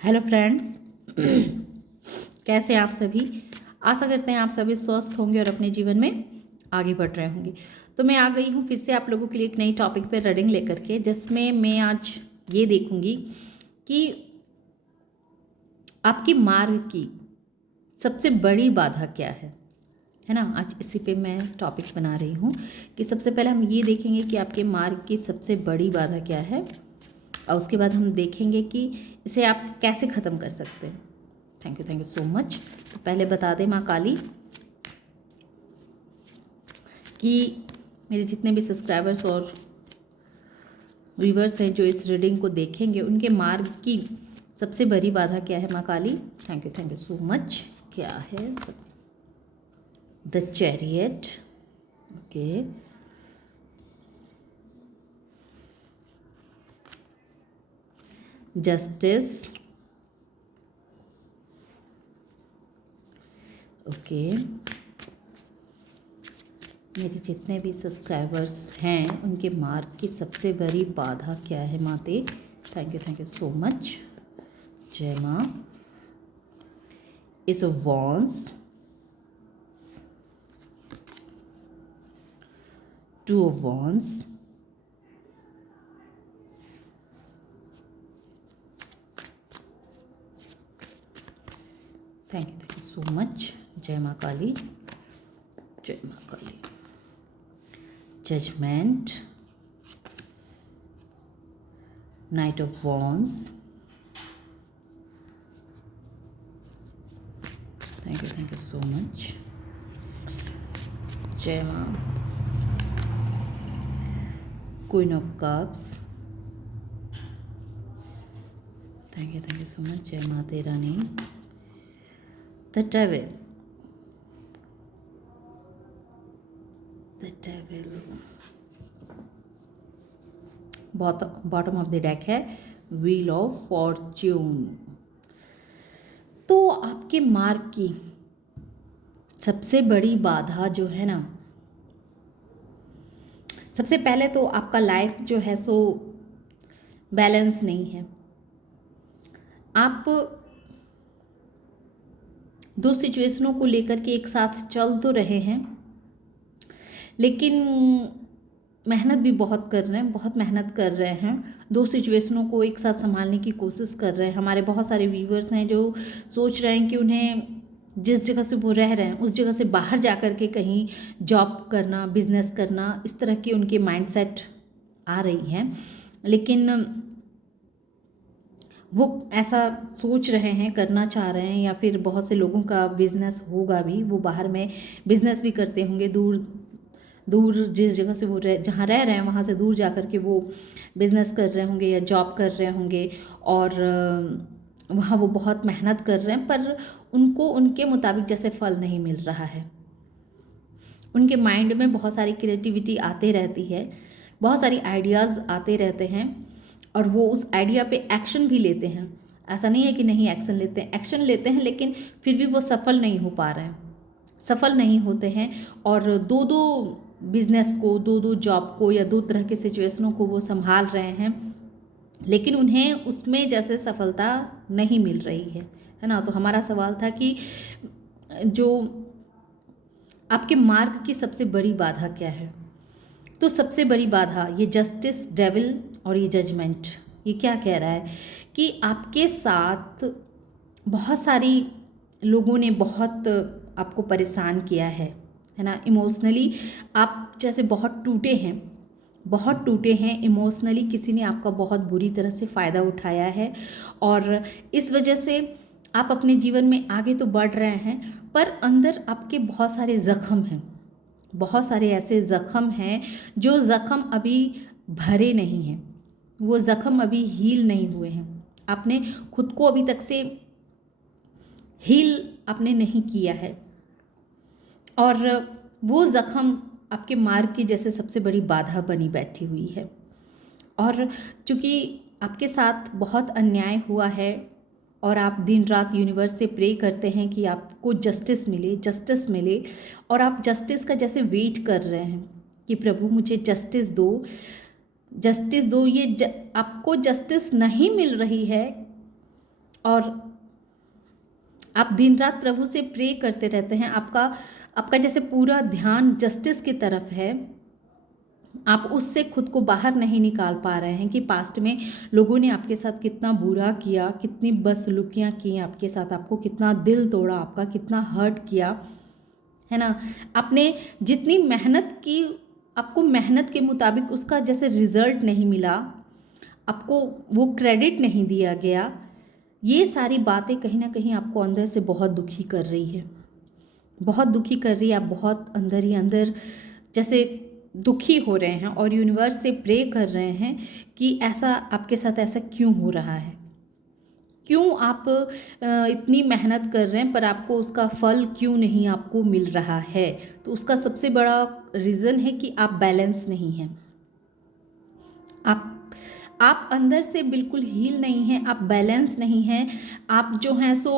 Hello friends. कैसे हैं आप सभी। आशा करते हैं आप सभी स्वस्थ होंगे और अपने जीवन में आगे बढ़ रहे होंगे। तो मैं आ गई हूँ फिर से आप लोगों के लिए एक नई टॉपिक पर रीडिंग लेकर के, जिसमें मैं आज ये देखूंगी कि आपके मार्ग की सबसे बड़ी बाधा क्या है ना। आज इसी पे मैं टॉपिक बना रही हूँ कि सबसे पहले हम ये देखेंगे कि आपके मार्ग की सबसे बड़ी बाधा क्या है, और उसके बाद हम देखेंगे कि इसे आप कैसे ख़त्म कर सकते हैं। Thank you so much. तो पहले बता दें माँ काली कि मेरे जितने भी सब्सक्राइबर्स और व्यूवर्स हैं जो इस रीडिंग को देखेंगे, उनके मार्ग की सबसे बड़ी बाधा क्या है माँ Kali. Thank you so much. क्या है? The chariot. Okay, justice. Okay, मेरे जितने भी सब्सक्राइबर्स हैं उनके मार्ग की सबसे बड़ी बाधा क्या है माते। Thank you so much. जय माँ। इस wands, two of wands, thank you so much. जय माँ काली, जय माँ Kali. Judgement, knight of wands, thank you so much. जय माँ। Queen of cups, thank you so much. जय माँ तेरा नहीं। The devil, the devil. Bottom of the deck है व्हील ऑफ फॉर्च्यून। तो आपके मार्ग की सबसे बड़ी बाधा जो है ना, सबसे पहले तो आपका लाइफ जो है सो बैलेंस नहीं है। आप दो सिचुएशनों को लेकर के एक साथ चल तो रहे हैं, लेकिन मेहनत भी बहुत कर रहे हैं, बहुत मेहनत कर रहे हैं। दो सिचुएशनों को एक साथ संभालने की कोशिश कर रहे हैं। हमारे बहुत सारे व्यूवर्स हैं जो सोच रहे हैं कि उन्हें जिस जगह से वो रह रहे हैं उस जगह से बाहर जा कर के कहीं जॉब करना, बिजनेस करना, इस तरह की उनके माइंडसेट आ रही हैं। लेकिन वो ऐसा सोच रहे हैं, करना चाह रहे हैं, या फिर बहुत से लोगों का बिजनेस होगा भी, वो बाहर में बिजनेस भी करते होंगे। दूर दूर जिस जगह से वो जहाँ रह रहे हैं वहाँ से दूर जा कर के वो बिजनेस कर रहे होंगे या जॉब कर रहे होंगे, और वहाँ वो बहुत मेहनत कर रहे हैं, पर उनको उनके मुताबिक जैसे फल नहीं मिल रहा है। उनके माइंड में बहुत सारी क्रिएटिविटी आते रहती है, बहुत सारी आइडियाज़ आते रहते हैं, और वो उस आइडिया पे एक्शन भी लेते हैं। ऐसा नहीं है कि नहीं एक्शन लेते हैं, एक्शन लेते हैं, लेकिन फिर भी वो सफल नहीं हो पा रहे हैं, सफल नहीं होते हैं। और दो दो बिजनेस को, दो दो जॉब को, या दो तरह के सिचुएशनों को वो संभाल रहे हैं, लेकिन उन्हें उसमें जैसे सफलता नहीं मिल रही है ना। तो हमारा सवाल था कि जो आपके मार्ग की सबसे बड़ी बाधा क्या है। तो सबसे बड़ी बाधा ये जस्टिस, डेविल और ये जजमेंट, ये क्या कह रहा है कि आपके साथ बहुत सारी लोगों ने बहुत आपको परेशान किया है ना। इमोशनली आप जैसे बहुत टूटे हैं, बहुत टूटे हैं इमोशनली। किसी ने आपका बहुत बुरी तरह से फ़ायदा उठाया है, और इस वजह से आप अपने जीवन में आगे तो बढ़ रहे हैं, पर अंदर आपके बहुत सारे ज़ख्म हैं, बहुत सारे ऐसे ज़ख्म हैं जो ज़ख्म अभी भरे नहीं हैं, वो ज़ख्म अभी हील नहीं हुए हैं। आपने खुद को अभी तक से हील आपने नहीं किया है, और वो ज़ख्म आपके मार्ग की जैसे सबसे बड़ी बाधा बनी बैठी हुई है। और चूँकि आपके साथ बहुत अन्याय हुआ है, और आप दिन रात यूनिवर्स से प्रे करते हैं कि आपको जस्टिस मिले, जस्टिस मिले, और आप जस्टिस का जैसे वेट कर रहे हैं कि प्रभु मुझे जस्टिस दो, जस्टिस दो। आपको जस्टिस नहीं मिल रही है, और आप दिन रात प्रभु से प्रे करते रहते हैं, आपका आपका जैसे पूरा ध्यान जस्टिस की तरफ है, आप उससे खुद को बाहर नहीं निकाल पा रहे हैं कि पास्ट में लोगों ने आपके साथ कितना बुरा किया, कितनी बदसलूकियाँ की आपके साथ, आपको कितना दिल तोड़ा, आपका कितना हर्ट किया, है ना। आपने जितनी मेहनत की, आपको मेहनत के मुताबिक उसका जैसे रिजल्ट नहीं मिला, आपको वो क्रेडिट नहीं दिया गया, ये सारी बातें कहीं ना कहीं आपको अंदर से बहुत दुखी कर रही है, बहुत दुखी कर रही है। आप बहुत अंदर ही अंदर जैसे दुखी हो रहे हैं और यूनिवर्स से प्रे कर रहे हैं कि ऐसा आपके साथ ऐसा क्यों हो रहा है, क्यों आप इतनी मेहनत कर रहे हैं पर आपको उसका फल क्यों नहीं आपको मिल रहा है। तो उसका सबसे बड़ा रीज़न है कि आप बैलेंस नहीं हैं, आप अंदर से बिल्कुल हील नहीं हैं, आप बैलेंस नहीं हैं। आप जो हैं सो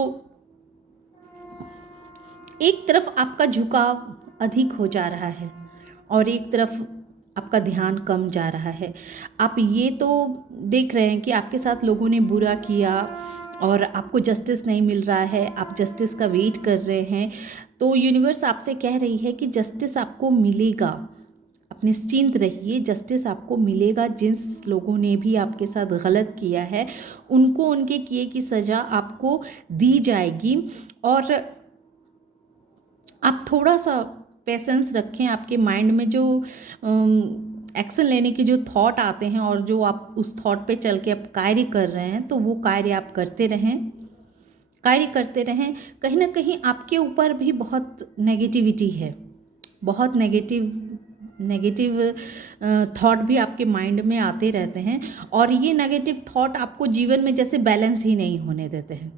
एक तरफ आपका झुकाव अधिक हो जा रहा है और एक तरफ आपका ध्यान कम जा रहा है। आप ये तो देख रहे हैं कि आपके साथ लोगों ने बुरा किया और आपको जस्टिस नहीं मिल रहा है, आप जस्टिस का वेट कर रहे हैं। तो यूनिवर्स आपसे कह रही है कि जस्टिस आपको मिलेगा, आप निश्चिंत रहिए, जस्टिस आपको मिलेगा। जिस लोगों ने भी आपके साथ गलत किया है उनको उनके किए की सज़ा आपको दी जाएगी। और आप थोड़ा सा पेशेंस रखें, आपके माइंड में जो एक्शन लेने के जो थॉट आते हैं और जो आप उस थॉट पे चल के आप कार्य कर रहे हैं, तो वो कार्य आप करते रहें, कार्य करते रहें। कहीं ना कहीं आपके ऊपर भी बहुत नेगेटिविटी है, बहुत नेगेटिव थॉट भी आपके माइंड में आते रहते हैं और ये नेगेटिव थॉट आपको जीवन में जैसे बैलेंस ही नहीं होने देते हैं।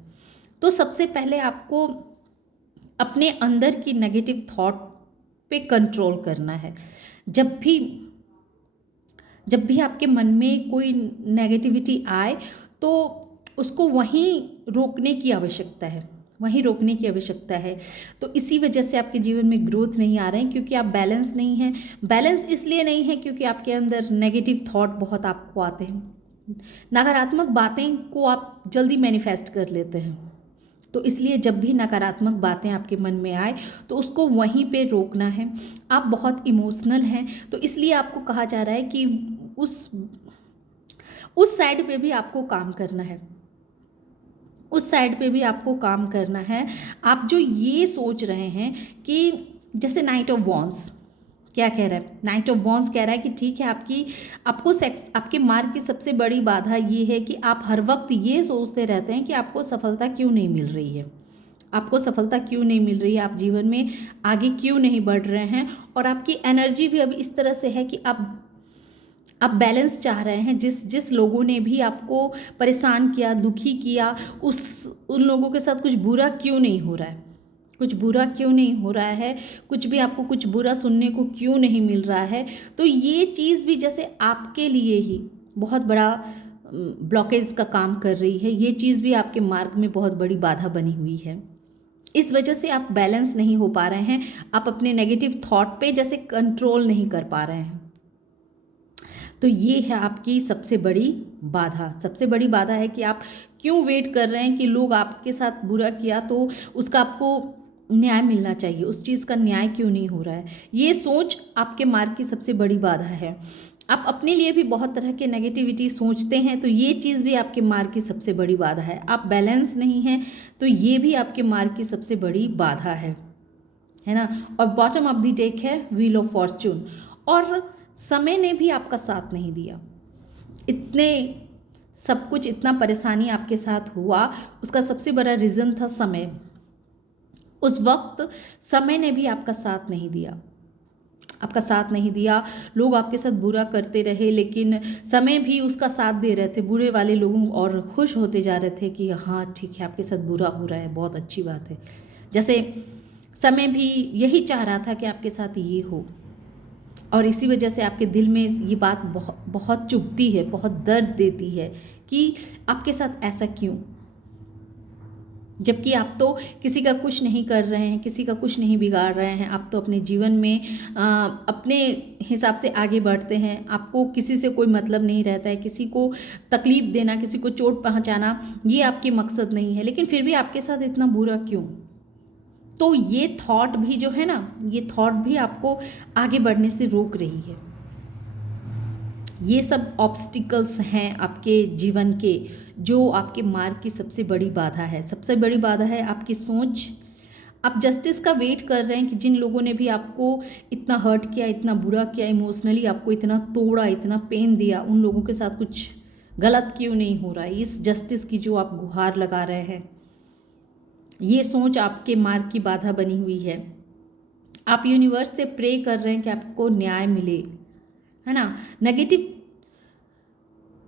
तो सबसे पहले आपको अपने अंदर की नेगेटिव थॉट पे कंट्रोल करना है। जब भी आपके मन में कोई नेगेटिविटी आए तो उसको वहीं रोकने की आवश्यकता है, वहीं रोकने की आवश्यकता है। तो इसी वजह से आपके जीवन में ग्रोथ नहीं आ रहे हैं, क्योंकि आप बैलेंस नहीं हैं। बैलेंस इसलिए नहीं है क्योंकि आपके अंदर नेगेटिव थॉट बहुत आपको आते हैं, नकारात्मक बातें को आप जल्दी मैनिफेस्ट कर लेते हैं। तो इसलिए जब भी नकारात्मक बातें आपके मन में आए तो उसको वहीं पे रोकना है। आप बहुत इमोशनल हैं, तो इसलिए आपको कहा जा रहा है कि उस साइड पे भी आपको काम करना है, उस साइड पे भी आपको काम करना है। आप जो ये सोच रहे हैं कि जैसे नाइट ऑफ वॉन्स क्या कह रहा है, नाइट ऑफ वॉन्स कह रहा है कि ठीक है, आपको सेक्स, आपके मार्ग की सबसे बड़ी बाधा ये है कि आप हर वक्त ये सोचते रहते हैं कि आपको सफलता क्यों नहीं मिल रही है, आपको सफलता क्यों नहीं मिल रही है, आप जीवन में आगे क्यों नहीं बढ़ रहे हैं। और आपकी एनर्जी भी अब इस तरह से है कि आप बैलेंस चाह रहे हैं। जिस लोगों ने भी आपको परेशान किया, दुखी किया, उन लोगों के साथ कुछ बुरा क्यों नहीं हो रहा है, कुछ बुरा क्यों नहीं हो रहा है, कुछ भी आपको कुछ बुरा सुनने को क्यों नहीं मिल रहा है। तो ये चीज़ भी जैसे आपके लिए ही बहुत बड़ा ब्लॉकेज का काम कर रही है, ये चीज़ भी आपके मार्ग में बहुत बड़ी बाधा बनी हुई है। इस वजह से आप बैलेंस नहीं हो पा रहे हैं, आप अपने नेगेटिव थॉट पे जैसे कंट्रोल नहीं कर पा रहे हैं। तो ये है आपकी सबसे बड़ी बाधा। सबसे बड़ी बाधा है कि आप क्यों वेट कर रहे हैं कि लोग आपके साथ बुरा किया तो उसका आपको न्याय मिलना चाहिए, उस चीज़ का न्याय क्यों नहीं हो रहा है। ये सोच आपके मार्ग की सबसे बड़ी बाधा है। आप अपने लिए भी बहुत तरह के नेगेटिविटी सोचते हैं, तो ये चीज़ भी आपके मार्ग की सबसे बड़ी बाधा है। आप बैलेंस नहीं हैं, तो ये भी आपके मार्ग की सबसे बड़ी बाधा है ना। और बॉटम ऑफ द डेक है व्हील ऑफ फॉर्चून, और समय ने भी आपका साथ नहीं दिया। इतने सब कुछ, इतना परेशानी आपके साथ हुआ, उसका सबसे बड़ा रीज़न था समय। उस वक्त समय ने भी आपका साथ नहीं दिया, आपका साथ नहीं दिया। लोग आपके साथ बुरा करते रहे, लेकिन समय भी उसका साथ दे रहे थे, बुरे वाले लोगों और खुश होते जा रहे थे कि हाँ ठीक है, आपके साथ बुरा हो रहा है, बहुत अच्छी बात है। जैसे समय भी यही चाह रहा था कि आपके साथ ये हो, और इसी वजह से आपके दिल में ये बात बहुत चुभती है, बहुत दर्द देती है कि आपके साथ ऐसा क्यों। जबकि आप तो किसी का कुछ नहीं कर रहे हैं, किसी का कुछ नहीं बिगाड़ रहे हैं। आप तो अपने जीवन में अपने हिसाब से आगे बढ़ते हैं। आपको किसी से कोई मतलब नहीं रहता है, किसी को तकलीफ़ देना, किसी को चोट पहुंचाना, ये आपके मकसद नहीं है। लेकिन फिर भी आपके साथ इतना बुरा क्यों? तो ये थॉट भी जो है ना, ये थॉट भी आपको आगे बढ़ने से रोक रही है। ये सब ऑब्स्टिकल्स हैं आपके जीवन के, जो आपके मार्ग की सबसे बड़ी बाधा है। सबसे बड़ी बाधा है आपकी सोच। आप जस्टिस का वेट कर रहे हैं कि जिन लोगों ने भी आपको इतना हर्ट किया, इतना बुरा किया, इमोशनली आपको इतना तोड़ा, इतना पेन दिया, उन लोगों के साथ कुछ गलत क्यों नहीं हो रहा है। इस जस्टिस की जो आप गुहार लगा रहे हैं, ये सोच आपके मार्ग की बाधा बनी हुई है। आप यूनिवर्स से प्रे कर रहे हैं कि आपको न्याय मिले, है ना।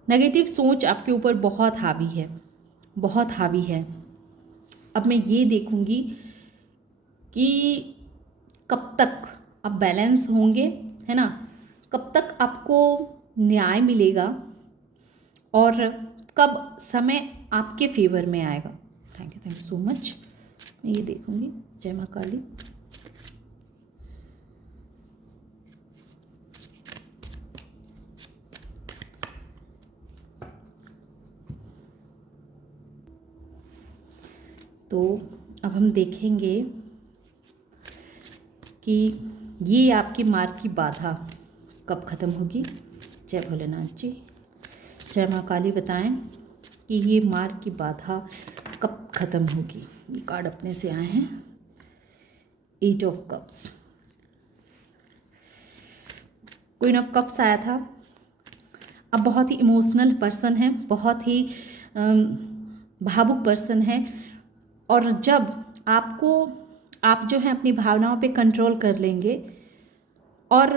नेगेटिव सोच आपके ऊपर बहुत हावी है, बहुत हावी है। अब मैं ये देखूंगी कि कब तक आप बैलेंस होंगे, है ना, कब तक आपको न्याय मिलेगा और कब समय आपके फेवर में आएगा। Thank you so much. मैं ये देखूंगी। जय माँ काली। तो अब हम देखेंगे कि ये आपकी मार्ग की बाधा कब ख़त्म होगी। जय भोलेनाथ जी। जय माँ काली। बताएं कि ये मार्ग की बाधा कब ख़त्म होगी। ये कार्ड अपने से आए हैं। 8 of cups, queen of cups आया था। अब बहुत ही इमोशनल पर्सन है, बहुत ही भावुक पर्सन है, और जब आप जो है अपनी भावनाओं पे कंट्रोल कर लेंगे और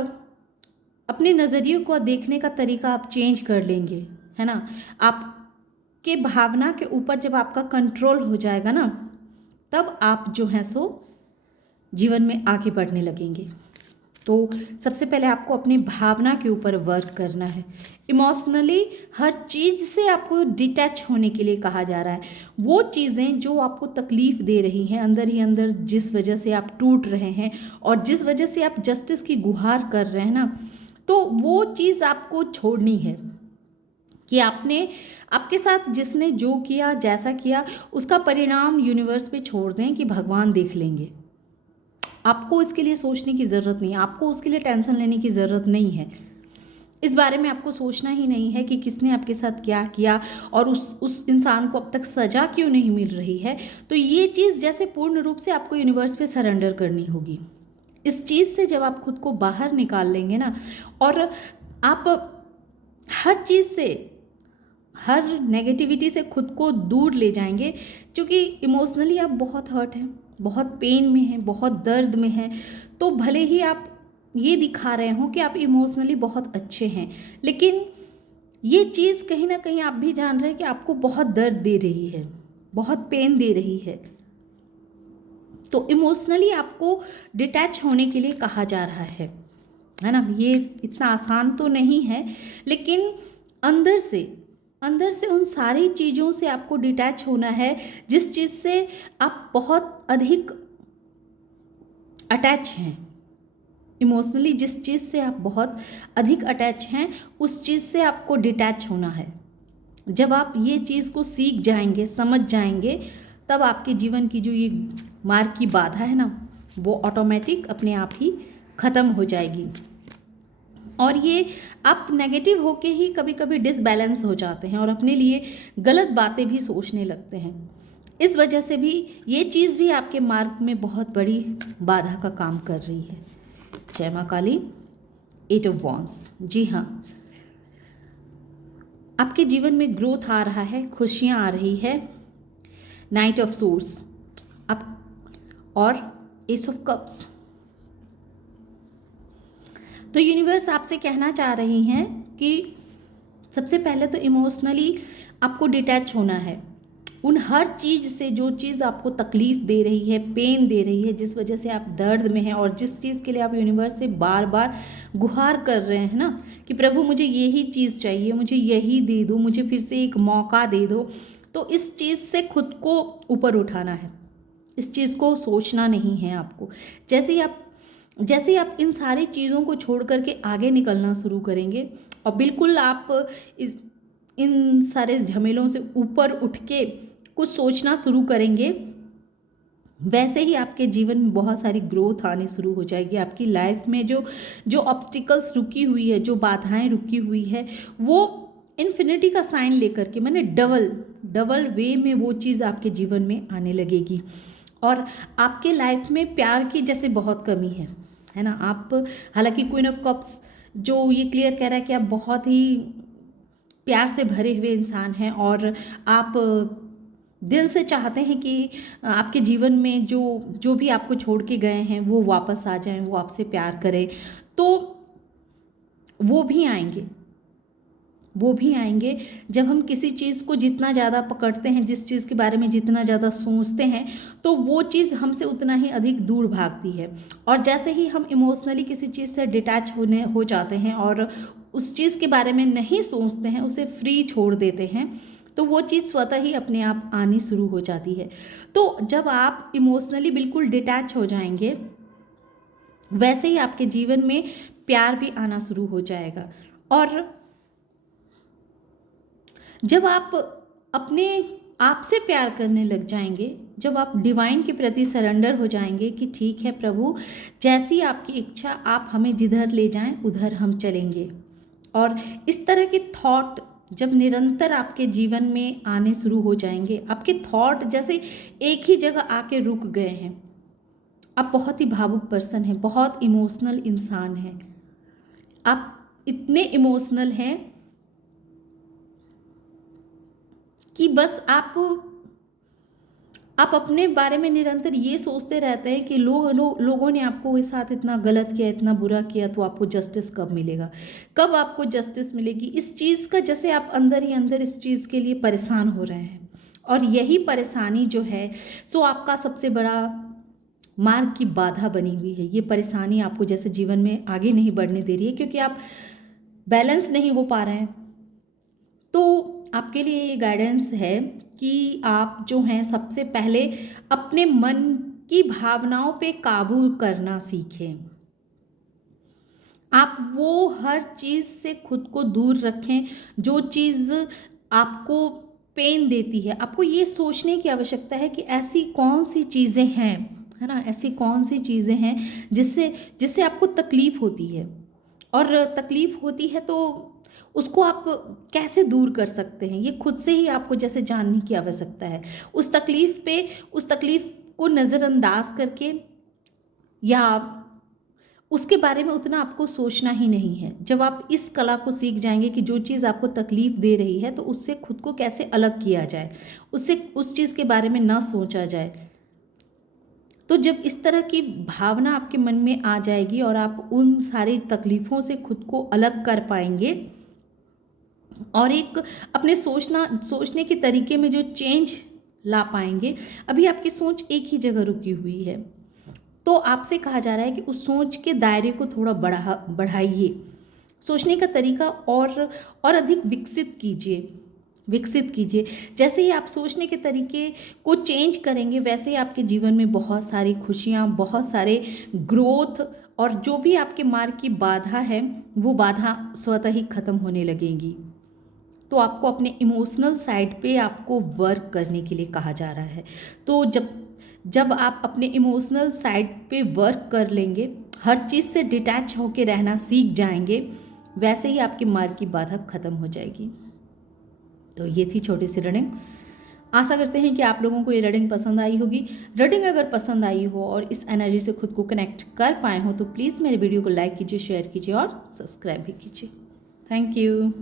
अपने नज़रिए को देखने का तरीका आप चेंज कर लेंगे, है ना। आपके भावना के ऊपर जब आपका कंट्रोल हो जाएगा ना, तब आप जो हैं सो जीवन में आगे बढ़ने लगेंगे। तो सबसे पहले आपको अपनी भावना के ऊपर वर्क करना है। इमोशनली हर चीज़ से आपको डिटैच होने के लिए कहा जा रहा है। वो चीज़ें जो आपको तकलीफ़ दे रही हैं अंदर ही अंदर, जिस वजह से आप टूट रहे हैं और जिस वजह से आप जस्टिस की गुहार कर रहे हैं ना, तो वो चीज़ आपको छोड़नी है। कि आपके साथ जिसने जो किया, जैसा किया, उसका परिणाम यूनिवर्स पे छोड़ दें कि भगवान देख लेंगे। आपको इसके लिए सोचने की ज़रूरत नहीं है, आपको उसके लिए टेंशन लेने की ज़रूरत नहीं है। इस बारे में आपको सोचना ही नहीं है कि किसने आपके साथ क्या किया और उस इंसान को अब तक सज़ा क्यों नहीं मिल रही है। तो ये चीज़ जैसे पूर्ण रूप से आपको यूनिवर्स पे सरेंडर करनी होगी। इस चीज़ से जब आप खुद को बाहर निकाल लेंगे ना, और आप हर चीज़ से, हर नेगेटिविटी से खुद को दूर ले जाएंगे, क्योंकि इमोशनली आप बहुत हर्ट हैं, बहुत पेन में हैं, बहुत दर्द में हैं। तो भले ही आप ये दिखा रहे हो कि आप इमोशनली बहुत अच्छे हैं, लेकिन ये चीज़ कहीं ना कहीं आप भी जान रहे हैं कि आपको बहुत दर्द दे रही है, बहुत पेन दे रही है। तो इमोशनली आपको डिटैच होने के लिए कहा जा रहा है ना। ये इतना आसान तो नहीं है, लेकिन अंदर से उन सारी चीज़ों से आपको डिटैच होना है जिस चीज़ से आप बहुत अधिक अटैच हैं। इमोशनली जिस चीज़ से आप बहुत अधिक अटैच हैं, उस चीज़ से आपको डिटैच होना है। जब आप ये चीज़ को सीख जाएंगे, समझ जाएंगे, तब आपके जीवन की जो ये मार्ग की बाधा है ना, वो ऑटोमेटिक अपने आप ही ख़त्म हो जाएगी। और ये आप नेगेटिव होके ही कभी कभी डिसबैलेंस हो जाते हैं और अपने लिए गलत बातें भी सोचने लगते हैं। इस वजह से भी ये चीज़ भी आपके मार्ग में बहुत बड़ी बाधा का काम कर रही है। जय माँ काली। 8 ऑफ वॉन्ड्स, जी हाँ, आपके जीवन में ग्रोथ आ रहा है, खुशियाँ आ रही है। नाइट ऑफ सोर्स आप और एस ऑफ कप्स। तो यूनिवर्स आपसे कहना चाह रही हैं कि सबसे पहले तो इमोशनली आपको डिटैच होना है उन हर चीज़ से, जो चीज़ आपको तकलीफ़ दे रही है, पेन दे रही है, जिस वजह से आप दर्द में हैं और जिस चीज़ के लिए आप यूनिवर्स से बार बार गुहार कर रहे हैं ना कि प्रभु मुझे यही चीज़ चाहिए, मुझे यही दे दो, मुझे फिर से एक मौका दे दो। तो इस चीज़ से खुद को ऊपर उठाना है, इस चीज़ को सोचना नहीं है आपको। जैसे ही आप इन सारी चीज़ों को छोड़ करके आगे निकलना शुरू करेंगे और बिल्कुल आप इस इन सारे झमेलों से ऊपर उठ के कुछ सोचना शुरू करेंगे, वैसे ही आपके जीवन में बहुत सारी ग्रोथ आनी शुरू हो जाएगी। आपकी लाइफ में जो ऑब्स्टिकल्स रुकी हुई है, जो बाधाएं रुकी हुई है, वो इन्फिनिटी का साइन लेकर के मैंने डबल वे में वो चीज़ आपके जीवन में आने लगेगी। और आपके लाइफ में प्यार की जैसे बहुत कमी है ना। आप हालांकि क्वीन ऑफ कप्स जो ये क्लियर कह रहा है कि आप बहुत ही प्यार से भरे हुए इंसान हैं और आप दिल से चाहते हैं कि आपके जीवन में जो भी आपको छोड़ के गए हैं वो वापस आ जाएं, वो आपसे प्यार करें, तो वो भी आएंगे जब हम किसी चीज़ को जितना ज़्यादा पकड़ते हैं, जिस चीज़ के बारे में जितना ज़्यादा सोचते हैं, तो वो चीज़ हमसे उतना ही अधिक दूर भागती है। और जैसे ही हम इमोशनली किसी चीज़ से डिटैच हो जाते हैं और उस चीज़ के बारे में नहीं सोचते हैं, उसे फ्री छोड़ देते हैं, तो वो चीज़ स्वतः ही अपने आप आनी शुरू हो जाती है। तो जब आप इमोशनली बिल्कुल डिटैच हो जाएंगे, वैसे ही आपके जीवन में प्यार भी आना शुरू हो जाएगा। और जब आप अपने आप से प्यार करने लग जाएंगे, जब आप डिवाइन के प्रति सरेंडर हो जाएंगे कि ठीक है प्रभु, जैसी आपकी इच्छा, आप हमें जिधर ले जाएं उधर हम चलेंगे, और इस तरह के थॉट जब निरंतर आपके जीवन में आने शुरू हो जाएंगे, आपके थॉट जैसे एक ही जगह आके रुक गए हैं। आप बहुत ही भावुक पर्सन हैं, बहुत इमोशनल इंसान हैं, आप इतने इमोशनल हैं कि बस आप अपने बारे में निरंतर ये सोचते रहते हैं कि लोगों ने आपको साथ इतना गलत किया, इतना बुरा किया, तो आपको जस्टिस कब मिलेगा, कब आपको जस्टिस मिलेगी। इस चीज़ का जैसे आप अंदर ही अंदर इस चीज़ के लिए परेशान हो रहे हैं, और यही परेशानी जो है सो आपका सबसे बड़ा मार्ग की बाधा बनी हुई है। ये परेशानी आपको जैसे जीवन में आगे नहीं बढ़ने दे रही है, क्योंकि आप बैलेंस नहीं हो पा रहे हैं। तो आपके लिए ये गाइडेंस है कि आप जो हैं सबसे पहले अपने मन की भावनाओं पे काबू करना सीखें। आप वो हर चीज़ से खुद को दूर रखें जो चीज़ आपको पेन देती है। आपको ये सोचने की आवश्यकता है कि ऐसी कौन सी चीज़ें हैं, है ना, ऐसी कौन सी चीज़ें हैं जिससे आपको तकलीफ़ होती है, और तकलीफ़ होती है तो उसको आप कैसे दूर कर सकते हैं, ये खुद से ही आपको जैसे जानने की आवश्यकता है। उस तकलीफ़ को नज़रअंदाज करके या उसके बारे में उतना आपको सोचना ही नहीं है। जब आप इस कला को सीख जाएंगे कि जो चीज़ आपको तकलीफ़ दे रही है तो उससे खुद को कैसे अलग किया जाए, उस चीज़ के बारे में ना सोचा जाए, तो जब इस तरह की भावना आपके मन में आ जाएगी और आप उन सारी तकलीफ़ों से खुद को अलग कर पाएंगे और एक अपने सोचने के तरीके में जो चेंज ला पाएंगे। अभी आपकी सोच एक ही जगह रुकी हुई है, तो आपसे कहा जा रहा है कि उस सोच के दायरे को थोड़ा बढ़ाइए, सोचने का तरीका और अधिक विकसित कीजिए। जैसे ही आप सोचने के तरीके को चेंज करेंगे, वैसे ही आपके जीवन में बहुत सारी खुशियाँ, बहुत सारे ग्रोथ, और जो भी आपके मार्ग की बाधा है वो बाधा स्वतः ही खत्म होने लगेगी। तो आपको अपने इमोशनल साइड पे आपको वर्क करने के लिए कहा जा रहा है। तो जब आप अपने इमोशनल साइड पे वर्क कर लेंगे, हर चीज़ से डिटैच होके रहना सीख जाएंगे, वैसे ही आपके मार्ग की बाधा खत्म हो जाएगी। तो ये थी छोटी सी रीडिंग। आशा करते हैं कि आप लोगों को ये रीडिंग पसंद आई होगी। रीडिंग अगर पसंद आई हो और इस एनर्जी से खुद को कनेक्ट कर पाए हो तो प्लीज़ मेरे वीडियो को लाइक कीजिए, शेयर कीजिए और सब्सक्राइब भी कीजिए। Thank you.